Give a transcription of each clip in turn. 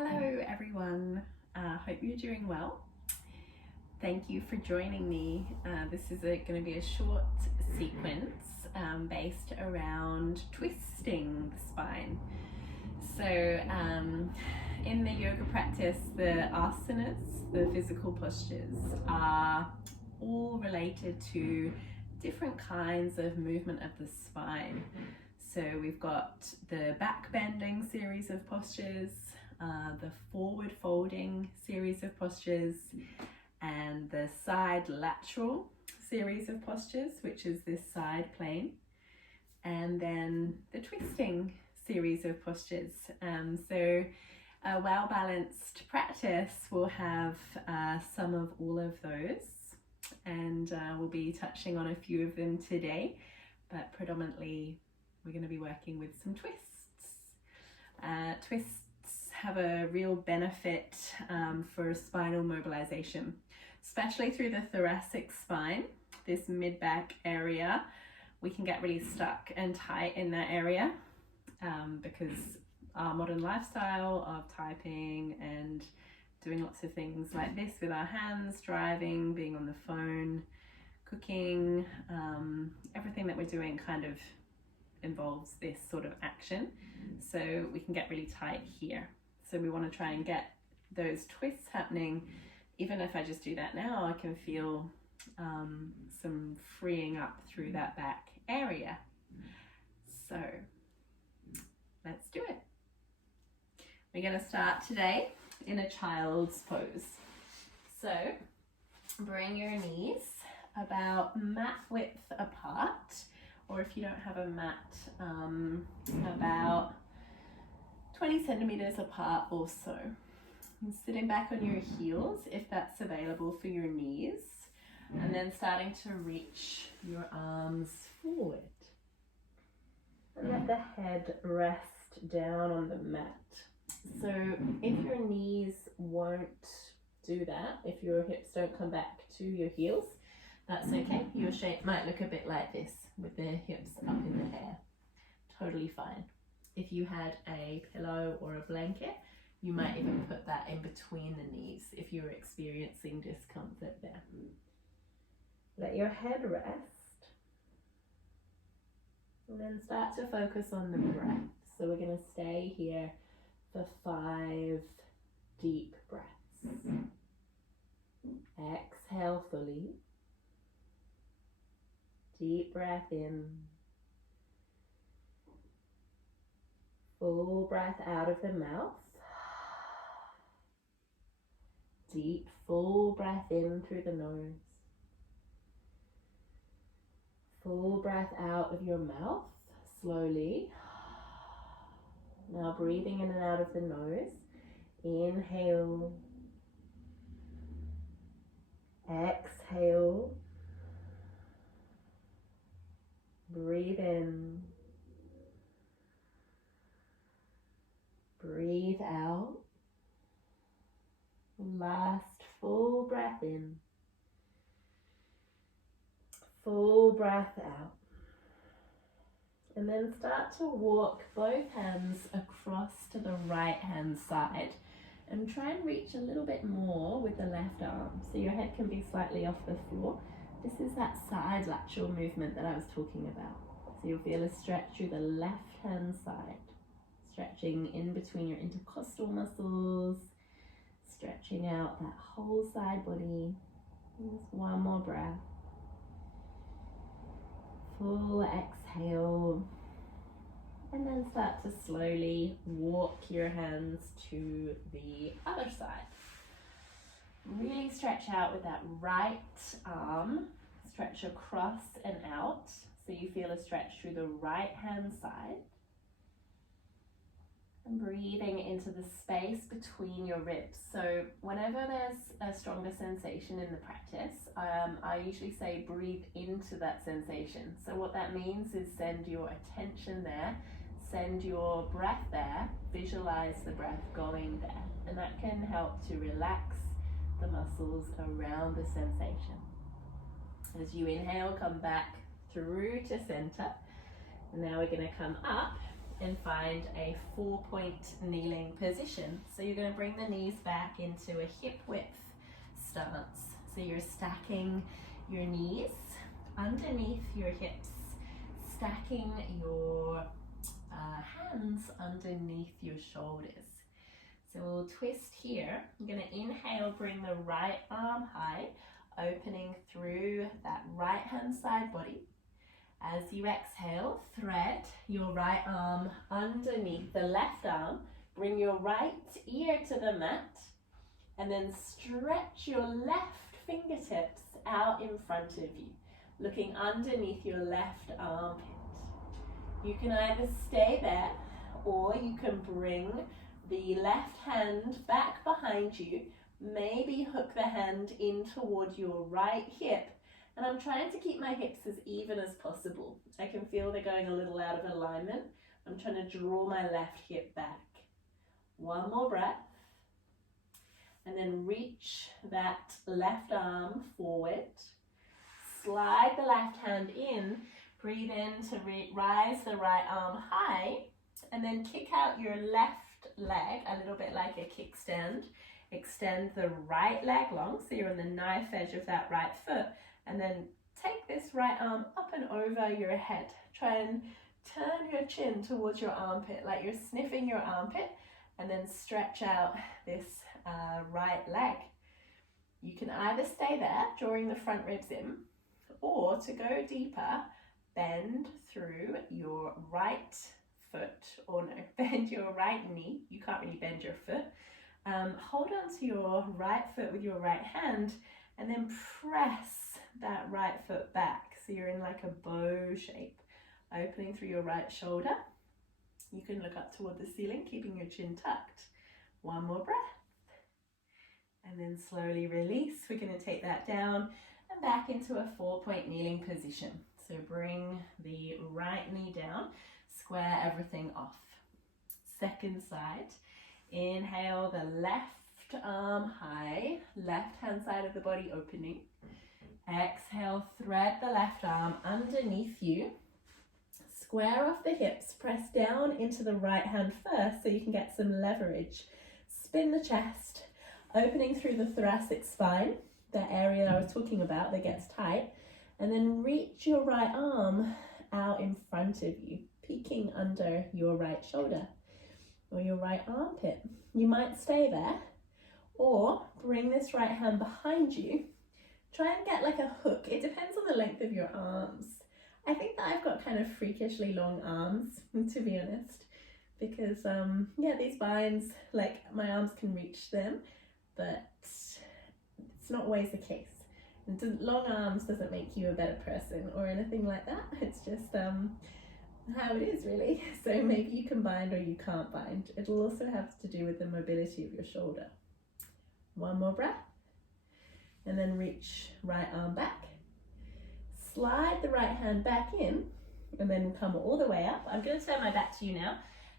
Hello everyone, hope you're doing well. Thank you for joining me. This is going to be a short sequence based around twisting the spine. So in the yoga practice, the asanas, the physical postures, are all related to different kinds of movement of the spine. So we've got the back bending series of postures, the forward folding series of postures, and the side lateral series of postures, which is this side plane, and then the twisting series of postures. So a well-balanced practice will have some of all of those, and we'll be touching on a few of them today, but predominantly we're going to be working with some twists. Twists have a real benefit for spinal mobilization, especially through the thoracic spine, this mid-back area. We can get really stuck and tight in that area because our modern lifestyle of typing and doing lots of things like this with our hands, driving, being on the phone, cooking, everything that we're doing kind of involves this sort of action, so we can get really tight here. So we want to try and get those twists happening. Even if I just do that now, I can feel some freeing up through that back area. So let's do it. We're going to start today in a child's pose. So bring your knees about mat width apart, or if you don't have a mat, about 20 centimeters apart or so. And sitting back on your heels, if that's available for your knees, and then starting to reach your arms forward. And let the head rest down on the mat. So if your knees won't do that, if your hips don't come back to your heels, that's okay. Your shape might look a bit like this with the hips up in the air. Totally fine. If you had a pillow or a blanket, you might even put that in between the knees if you're experiencing discomfort there. Let your head rest. And then start to focus on the breath. So we're going to stay here for 5 deep breaths. Exhale fully. Deep breath in. Full breath out of the mouth. Deep, full breath in through the nose. Full breath out of your mouth, slowly. Now breathing in and out of the nose. Inhale. Exhale. Breathe in. Breathe out. Last full breath in. Full breath out. And then start to walk both hands across to the right hand side and try and reach a little bit more with the left arm. So your head can be slightly off the floor. This is that side lateral movement that I was talking about. So you'll feel a stretch through the left hand side. Stretching in between your intercostal muscles, stretching out that whole side body. Just one more breath. Full exhale. And then start to slowly walk your hands to the other side. Really stretch out with that right arm. Stretch across and out. So you feel a stretch through the right hand side. And breathing into the space between your ribs. So whenever there's a stronger sensation in the practice, I usually say breathe into that sensation. So what that means is send your attention there, send your breath there, visualize the breath going there. And that can help to relax the muscles around the sensation. As you inhale, come back through to center. And now we're going to come up and find a 4-point kneeling position. So you're going to bring the knees back into a hip width stance. So you're stacking your knees underneath your hips, stacking your hands underneath your shoulders. So we'll twist here. I'm going to inhale, bring the right arm high, opening through that right hand side body. As you exhale, thread your right arm underneath the left arm, bring your right ear to the mat, and then stretch your left fingertips out in front of you, looking underneath your left armpit. You can either stay there, or you can bring the left hand back behind you, maybe hook the hand in toward your right hip, and I'm trying to keep my hips as even as possible. I can feel they're going a little out of alignment. I'm trying to draw my left hip back. One more breath. And then reach that left arm forward. Slide the left hand in. Breathe in to rise the right arm high. And then kick out your left leg, a little bit like a kickstand. Extend the right leg long, so you're on the knife edge of that right foot. And then take this right arm up and over your head. Try and turn your chin towards your armpit, like you're sniffing your armpit, and then stretch out this right leg. You can either stay there, drawing the front ribs in, or to go deeper, bend through your right foot, or no, bend your right knee. You can't really bend your foot. Hold on to your right foot with your right hand, and then press that right foot back. So you're in like a bow shape, opening through your right shoulder. You can look up toward the ceiling, keeping your chin tucked. One more breath. And then slowly release. We're going to take that down and back into a 4-point kneeling position. So bring the right knee down, square everything off. Second side. Inhale the left arm high, left hand side of the body opening. Exhale, thread the left arm underneath you. Square off the hips, press down into the right hand first so you can get some leverage. Spin the chest, opening through the thoracic spine, that area I was talking about that gets tight, and then reach your right arm out in front of you, peeking under your right shoulder or your right armpit. You might stay there, or bring this right hand behind you. Try and get like a hook. It depends on the length of your arms. I think that I've got kind of freakishly long arms, to be honest, because these binds, like my arms can reach them, but it's not always the case. And long arms doesn't make you a better person or anything like that. It's just how it is, really. So maybe you can bind or you can't bind. It'll also have to do with the mobility of your shoulder. One more breath. And then reach right arm back. Slide the right hand back in, and then come all the way up. I'm going to turn my back to you now.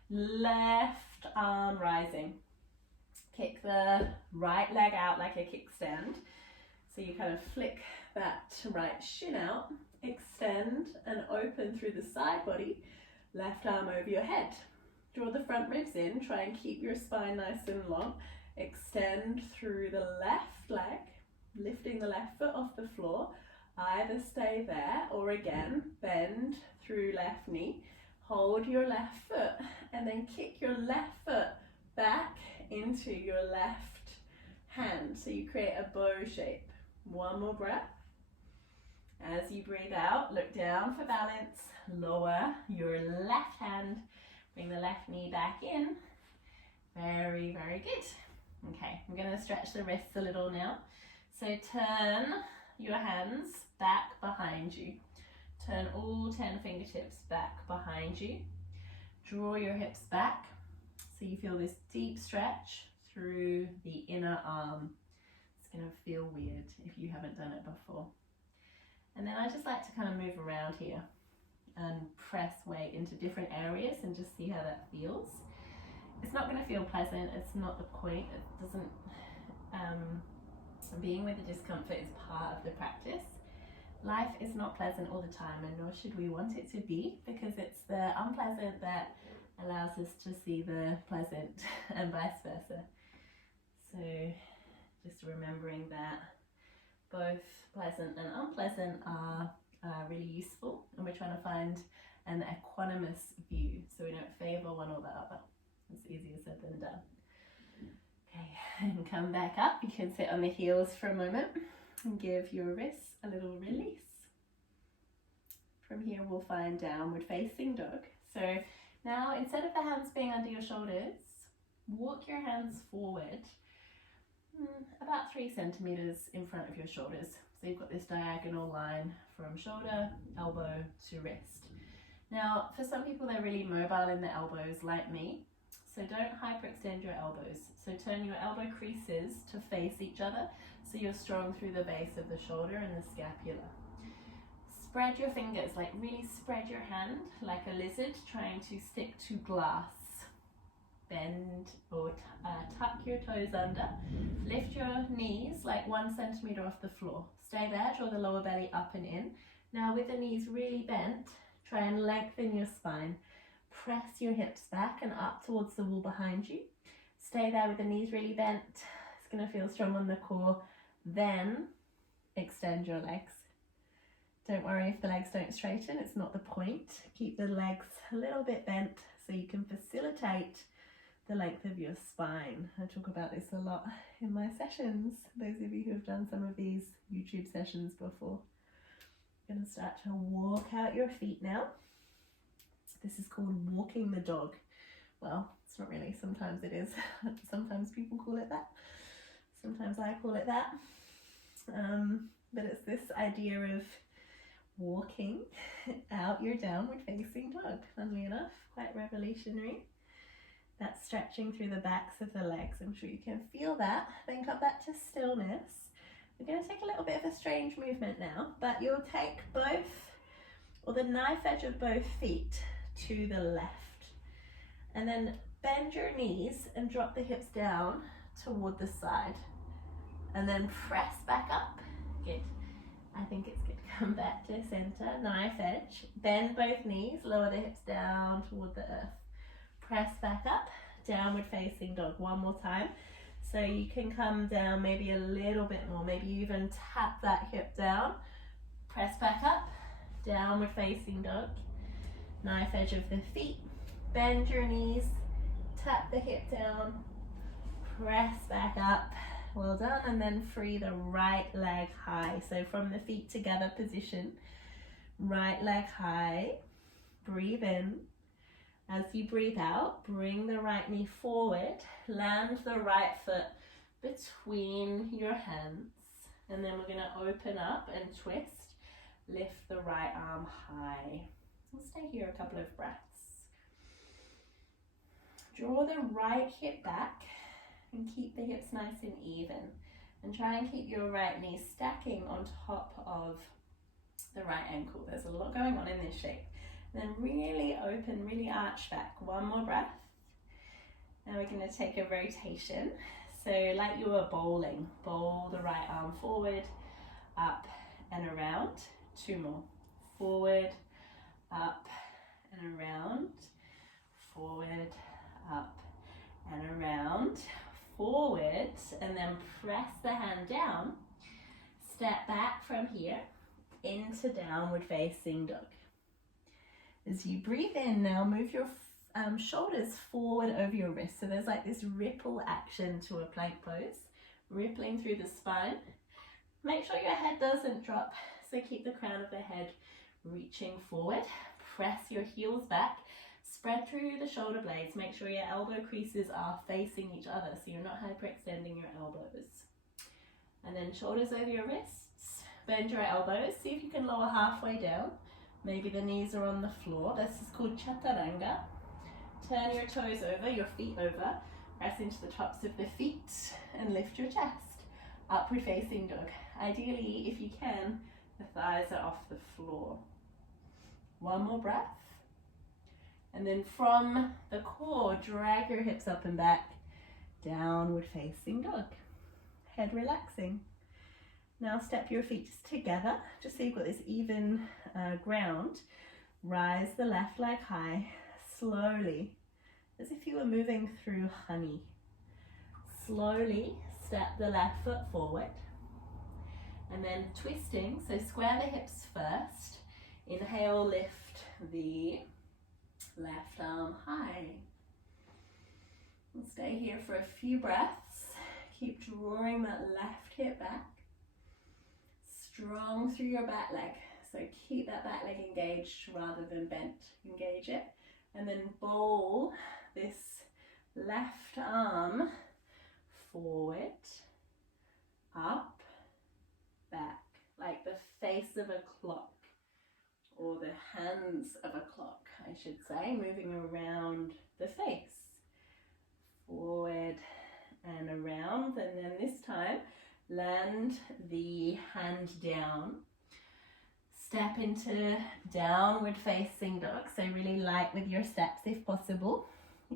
Left arm rising. Kick the right leg out like a kickstand. So you kind of flick that right shin out, extend and open through the side body, left arm over your head. Draw the front ribs in, try and keep your spine nice and long. Extend through the left leg, lifting the left foot off the floor. Either stay there or again, bend through left knee, hold your left foot, and then kick your left foot back into your left hand. So you create a bow shape. One more breath. As you breathe out, look down for balance. Lower your left hand. Bring the left knee back in. Very, very good. Okay, I'm going to stretch the wrists a little now. So turn your hands back behind you. Turn all 10 fingertips back behind you. Draw your hips back so you feel this deep stretch through the inner arm. It's going to feel weird if you haven't done it before. And then I just like to kind of move around here and press weight into different areas and just see how that feels. It's not going to feel pleasant. It's not the point. It doesn't, being with the discomfort is part of the practice. Life is not pleasant all the time, and nor should we want it to be, because it's the unpleasant that allows us to see the pleasant and vice versa. So just remembering that both pleasant and unpleasant are really useful, and we're trying to find an equanimous view so we don't favour one or the other. It's easier said than done. Okay, and come back up. You can sit on the heels for a moment and give your wrists a little release. From here we'll find downward facing dog. So now instead of the hands being under your shoulders, walk your hands forward about 3 centimeters in front of your shoulders. So you've got this diagonal line from shoulder, elbow to wrist. Now, for some people they're really mobile in the elbows like me, so don't hyperextend your elbows. So turn your elbow creases to face each other so you're strong through the base of the shoulder and the scapula. Spread your fingers, like really spread your hand like a lizard trying to stick to glass. Bend or tuck your toes under. Lift your knees like 1 centimeter off the floor. Stay there, draw the lower belly up and in. Now with the knees really bent, try and lengthen your spine. Press your hips back and up towards the wall behind you. Stay there with the knees really bent. It's going to feel strong on the core. Then extend your legs. Don't worry if the legs don't straighten, it's not the point. Keep the legs a little bit bent so you can facilitate the length of your spine. I talk about this a lot in my sessions, those of you who have done some of these YouTube sessions before. I'm going to start to walk out your feet now. This is called walking the dog. Well, it's not really, sometimes it is. Sometimes people call it that. Sometimes I call it that. But it's this idea of walking out your downward facing dog. Funnily enough, quite revolutionary. That's stretching through the backs of the legs. I'm sure you can feel that. Then come back to stillness. We're going to take a little bit of a strange movement now, but you'll take both, or the knife edge of both feet to the left. And then bend your knees and drop the hips down toward the side. And then press back up. Good. I think it's good. Come back to center, knife edge. Bend both knees, lower the hips down toward the earth. Press back up, downward facing dog. One more time. So you can come down maybe a little bit more. Maybe you even tap that hip down. Press back up, downward facing dog. Knife edge of the feet. Bend your knees, tap the hip down. Press back up. Well done. And then free the right leg high. So from the feet together position, right leg high. Breathe in. As you breathe out, bring the right knee forward, land the right foot between your hands, and then we're going to open up and twist, lift the right arm high. We'll stay here a couple of breaths. Draw the right hip back and keep the hips nice and even, and try and keep your right knee stacking on top of the right ankle. There's a lot going on in this shape. Then really open, really arch back. One more breath. Now we're going to take a rotation. So like you were bowling, bowl the right arm forward, up and around. 2 more. Forward, up and around. Forward, up and around. Forward, and then press the hand down. Step back from here into downward facing dog. As you breathe in now, move your shoulders forward over your wrists. So there's like this ripple action to a plank pose, rippling through the spine. Make sure your head doesn't drop, so keep the crown of the head reaching forward. Press your heels back, spread through the shoulder blades. Make sure your elbow creases are facing each other, so you're not hyperextending your elbows. And then shoulders over your wrists, bend your elbows, see if you can lower halfway down. Maybe the knees are on the floor. This is called chaturanga. Turn your toes over, your feet over. Press into the tops of the feet and lift your chest. Upward facing dog. Ideally, if you can, the thighs are off the floor. One more breath. And then from the core, drag your hips up and back. Downward facing dog. Head relaxing. Now step your feet just together, just so you've got this even ground. Rise the left leg high, slowly as if you were moving through honey. Slowly step the left foot forward and then twisting, so square the hips first. Inhale, lift the left arm high. We'll stay here for a few breaths. Keep drawing that left hip back. Strong through your back leg. So keep that back leg engaged rather than bent. Engage it. And then bowl this left arm forward, up, back, like the face of a clock, or the hands of a clock, I should say, moving around the face. Forward and around, and then this time land the hand down. Step into downward facing dog, so really light with your steps if possible.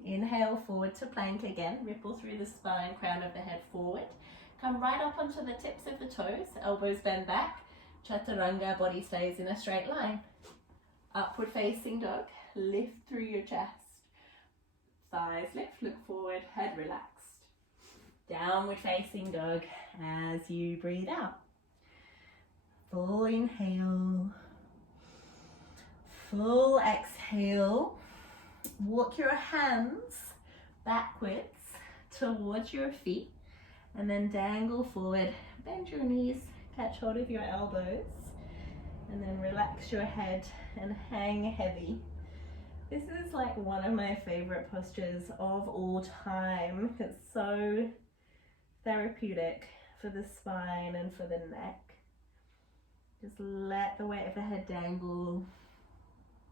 Inhale forward to plank again, ripple through the spine, crown of the head forward. Come right up onto the tips of the toes, elbows bend back. Chaturanga, body stays in a straight line. Upward facing dog, lift through your chest. Thighs lift, look forward, head relaxed. Downward facing dog as you breathe out. Full inhale, full exhale. Walk your hands backwards towards your feet and then dangle forward. Bend your knees, catch hold of your elbows, and then relax your head and hang heavy. This is like one of my favorite postures of all time. It's so therapeutic for the spine and for the neck. Just let the weight of the head dangle.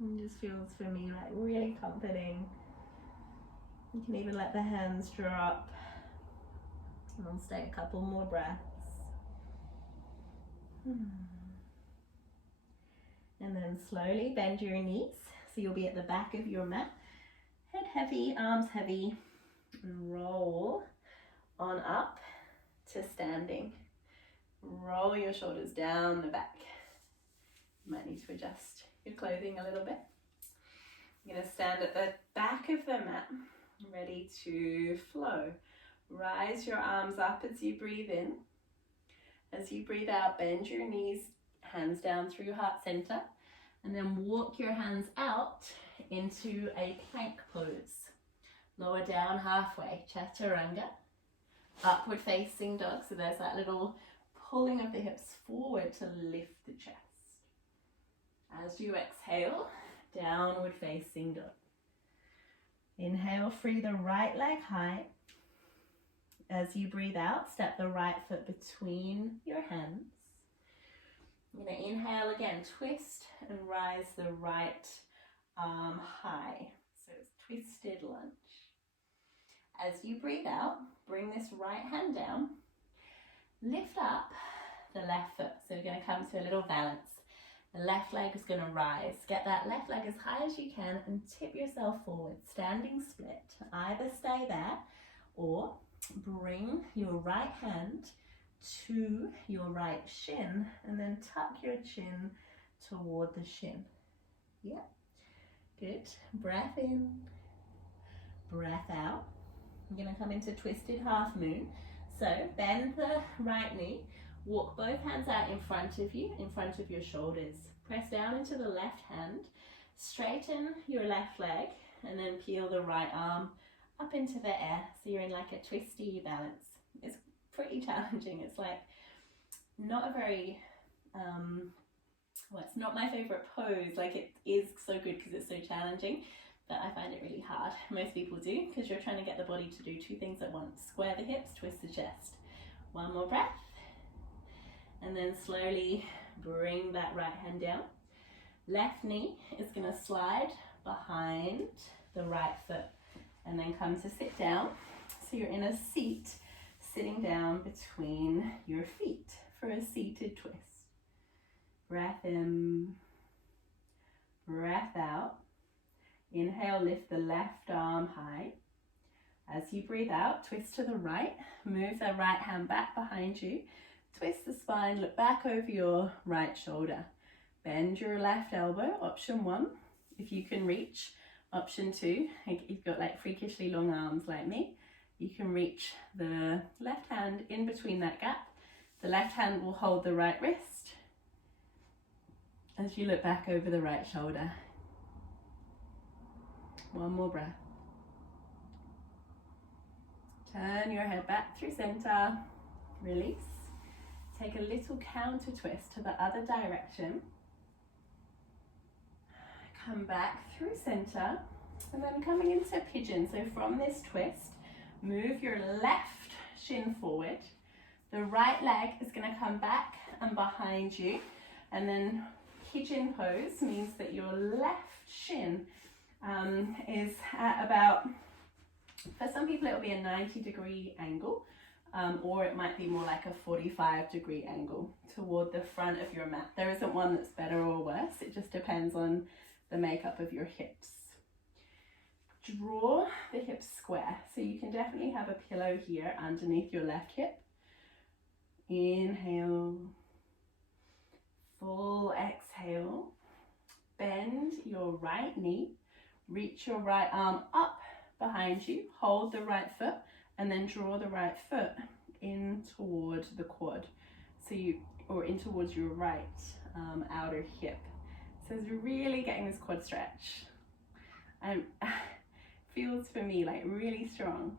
It just feels for me like really comforting. You can even let the hands drop. And I'll stay a couple more breaths. And then slowly bend your knees. So you'll be at the back of your mat. Head heavy, arms heavy. And roll on up to standing. Roll your shoulders down the back. You might need to adjust your clothing a little bit. You're going to stand at the back of the mat, ready to flow. Rise your arms up as you breathe in. As you breathe out, bend your knees, hands down through heart center, and then walk your hands out into a plank pose. Lower down halfway, chaturanga. Upward facing dog, so there's that little pulling of the hips forward to lift the chest. As you exhale, downward facing dog. Inhale, free the right leg high. As you breathe out, step the right foot between your hands. You're going to inhale again, twist and rise the right arm high. So it's twisted lunge. As you breathe out, bring this right hand down. Lift up the left foot. So we're going to come to a little balance. The left leg is going to rise. Get that left leg as high as you can and tip yourself forward. Standing split. Either stay there or bring your right hand to your right shin and then tuck your chin toward the shin. Yeah, good. Breath in, breath out. I'm going to come into twisted half moon. So bend the right knee. Walk both hands out in front of you, in front of your shoulders. Press down into the left hand, straighten your left leg, and then peel the right arm up into the air. So you're in like a twisty balance. It's pretty challenging. It's like not a very, it's not my favorite pose. Like it is so good because it's so challenging, but I find it really hard. Most people do because you're trying to get the body to do two things at once. Square the hips, twist the chest. One more breath. And then slowly bring that right hand down. Left knee is going to slide behind the right foot and then come to sit down. So you're in a seat, sitting down between your feet for a seated twist. Breath in, breath out. Inhale, lift the left arm high. As you breathe out, twist to the right. Move the right hand back behind you. Twist the spine, look back over your right shoulder. Bend your left elbow, option one. If you can reach, Option 2, if you've got like freakishly long arms like me, you can reach the left hand in between that gap. The left hand will hold the right wrist as you look back over the right shoulder. One more breath. Turn your head back through center, release. Take a little counter twist to the other direction. Come back through center, and then coming into pigeon. So from this twist, move your left shin forward. The right leg is going to come back and behind you, and then pigeon pose means that your left shin is at about, for some people it will be a 90-degree angle, or it might be more like a 45-degree angle toward the front of your mat. There isn't one that's better or worse, it just depends on the makeup of your hips. Draw the hips square, so you can definitely have a pillow here underneath your left hip. Inhale, full exhale, bend your right knee, reach your right arm up behind you, hold the right foot, and then draw the right foot in toward the quad, or in towards your right outer hip. So it's really getting this quad stretch. Feels for me like really strong.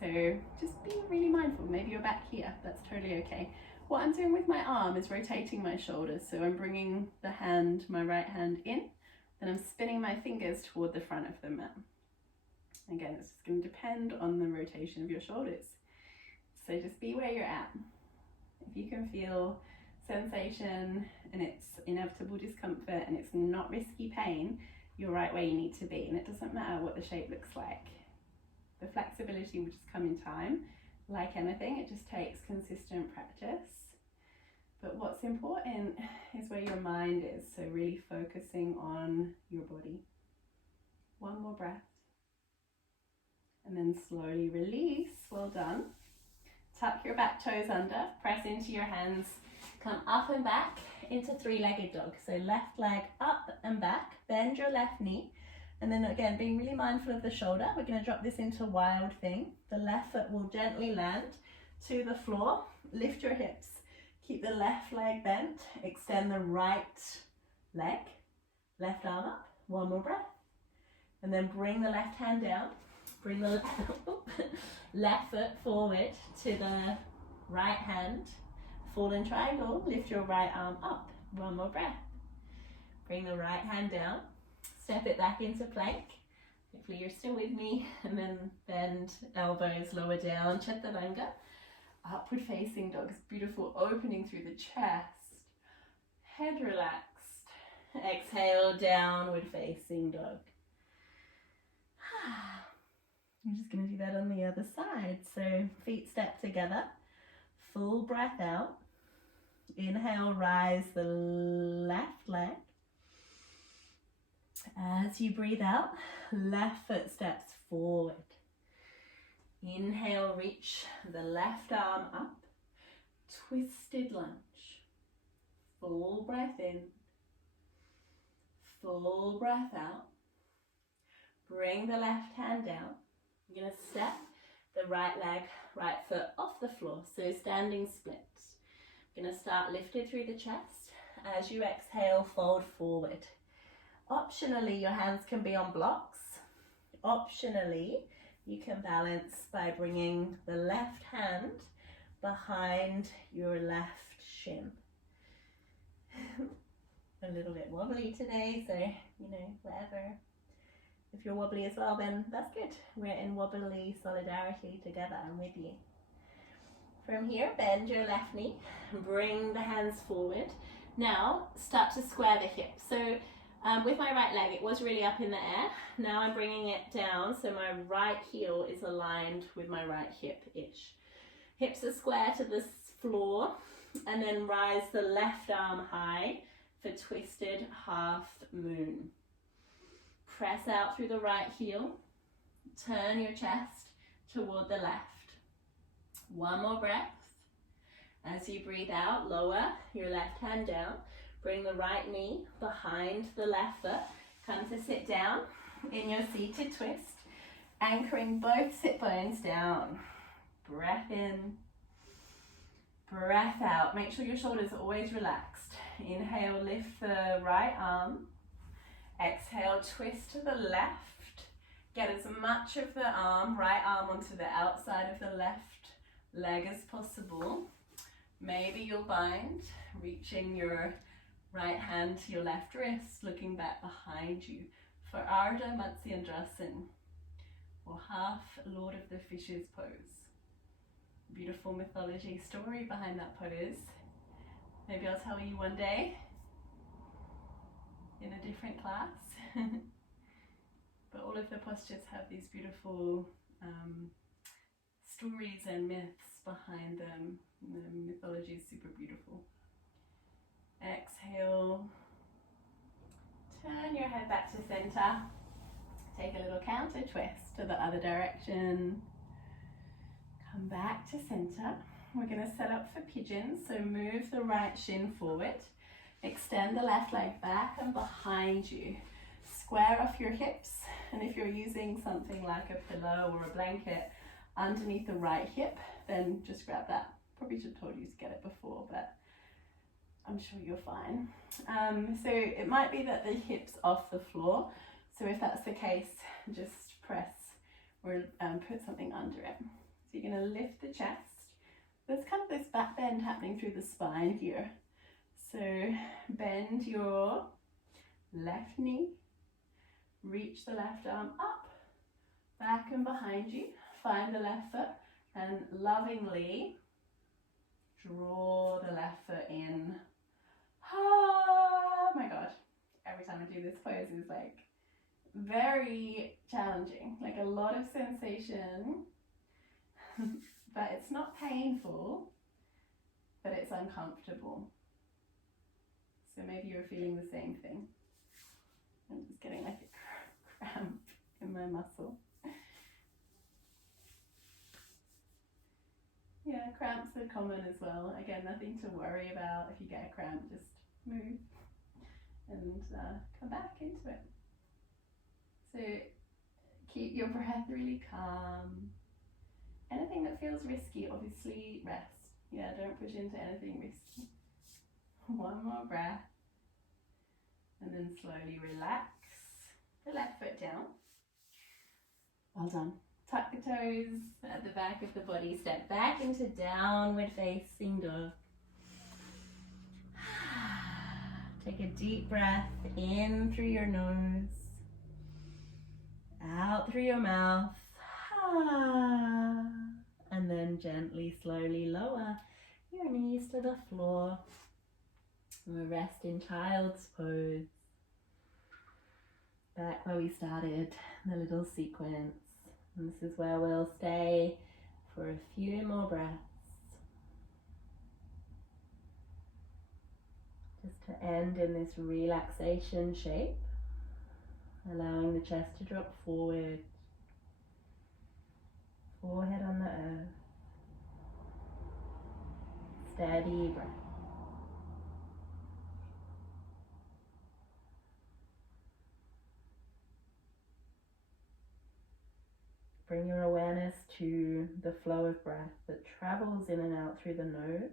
So just be really mindful. Maybe you're back here, that's totally okay. What I'm doing with my arm is rotating my shoulders. So I'm bringing the hand, my right hand in, then I'm spinning my fingers toward the front of the mat. Again, it's just going to depend on the rotation of your shoulders. So just be where you're at. If you can feel sensation and it's inevitable discomfort and it's not risky pain, you're right where you need to be, and it doesn't matter what the shape looks like. The flexibility will just come in time. Like anything, it just takes consistent practice. But what's important is where your mind is, so really focusing on your body. One more breath. And then slowly release. Well done. Tuck your back toes under, press into your hands, come up and back into three-legged dog. So left leg up and back, bend your left knee, and then again, being really mindful of the shoulder, we're going to drop this into wild thing. The left foot will gently land to the floor, lift your hips, keep the left leg bent, extend the right leg, left arm up, one more breath, and then bring the left hand down, bring the left foot forward to the right hand, fallen triangle, lift your right arm up, one more breath. Bring the right hand down, step it back into plank. Hopefully you're still with me, and then bend elbows lower down, chaturanga. Upward facing dog is beautiful, opening through the chest, head relaxed. Exhale, downward facing dog. I'm just going to do that on the other side. So feet step together, full breath out. Inhale, rise the left leg. As you breathe out, left foot steps forward. Inhale, reach the left arm up. Twisted lunge. Full breath in. Full breath out. Bring the left hand down. You're going to step the right leg, right foot off the floor. So standing splits. You're going to start lifted through the chest. As you exhale, fold forward. Optionally, your hands can be on blocks. Optionally, you can balance by bringing the left hand behind your left shin. A little bit wobbly today, so, whatever. If you're wobbly as well, then that's good. We're in wobbly solidarity together. I'm with you. From here, bend your left knee, bring the hands forward. Now, start to square the hips. So, with my right leg, it was really up in the air. Now I'm bringing it down, so my right heel is aligned with my right hip-ish. Hips are square to the floor, and then rise the left arm high for twisted half moon. Press out through the right heel. Turn your chest toward the left. One more breath. As you breathe out, lower your left hand down. Bring the right knee behind the left foot. Come to sit down in your seated twist, anchoring both sit bones down. Breath in, breath out. Make sure your shoulders are always relaxed. Inhale, lift the right arm. Exhale, twist to the left. Get as much of the arm, right arm, onto the outside of the left leg as possible. Maybe you'll bind, reaching your right hand to your left wrist, looking back behind you for Ardha Matsyendrasana, or half Lord of the Fishes pose. Beautiful mythology story behind that pose. Maybe I'll tell you one day in a different class. But all of the postures have these beautiful stories and myths behind them. The mythology is super beautiful. Exhale. Turn your head back to center. Take a little counter twist to the other direction. Come back to center. We're going to set up for pigeon, so move the right shin forward. Extend the left leg back and behind you. Square off your hips, and if you're using something like a pillow or a blanket underneath the right hip, then just grab that. Probably should have told you to get it before, but I'm sure you're fine. So it might be that the hip's off the floor, so if that's the case, just press or put something under it. So you're going to lift the chest. There's kind of this back bend happening through the spine here. So bend your left knee, reach the left arm up, back and behind you. Find the left foot and lovingly draw the left foot in. Oh my God, every time I do this pose is like very challenging, like a lot of sensation, but it's not painful, but it's uncomfortable. So maybe you're feeling the same thing. I'm just getting like a cramp in my muscle. Yeah, cramps are common as well. Again, nothing to worry about. If you get a cramp, just move and come back into it. So keep your breath really calm. Anything that feels risky, obviously rest. Yeah, don't push into anything risky. One more breath. And then slowly relax the left foot down. Well done. Tuck the toes at the back of the body. Step back into downward facing dog. Take a deep breath in through your nose, out through your mouth, and then gently, slowly lower your knees to the floor. We'll rest in child's pose. Back where we started, the little sequence. And this is where we'll stay for a few more breaths. Just to end in this relaxation shape, allowing the chest to drop forward, forehead on the earth. Steady breath. Bring your awareness to the flow of breath that travels in and out through the nose.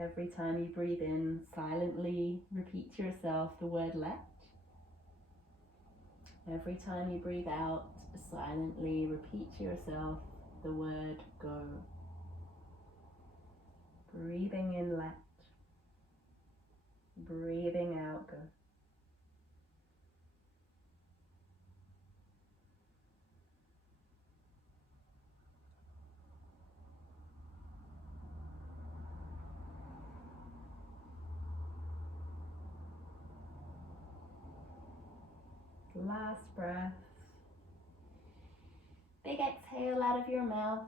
Every time you breathe in, silently repeat to yourself the word let. Every time you breathe out, silently repeat to yourself the word go. Breathing in let. Breathing out go. Last breath. Big exhale out of your mouth.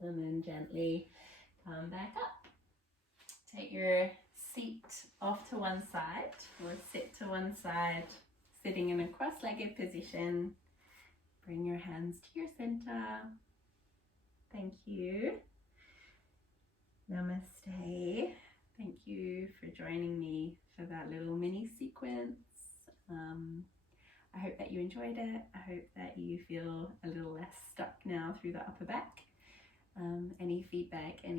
And then gently come back up. Take your seat off to one side or sit to one side, sitting in a cross-legged position. Bring your hands to your center. Thank you. Namaste. Thank you for joining me for that little mini sequence. I hope that you enjoyed it. I hope that you feel a little less stuck now through the upper back. Any feedback, any